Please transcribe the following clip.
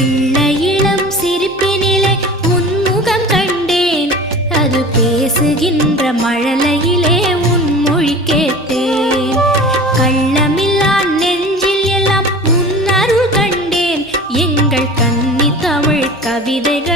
பிள்ளையிளம் சிரிப்பினிலே உன்முகம் கண்டேன். அது பேசுகின்ற மழலையிலே உன் மொழி கேட்டேன். கள்ளமில்லா நெஞ்சில் எல்லாம் உன் அருள் கண்டேன். எங்கள் கன்னி தமிழ் கவிதைகள்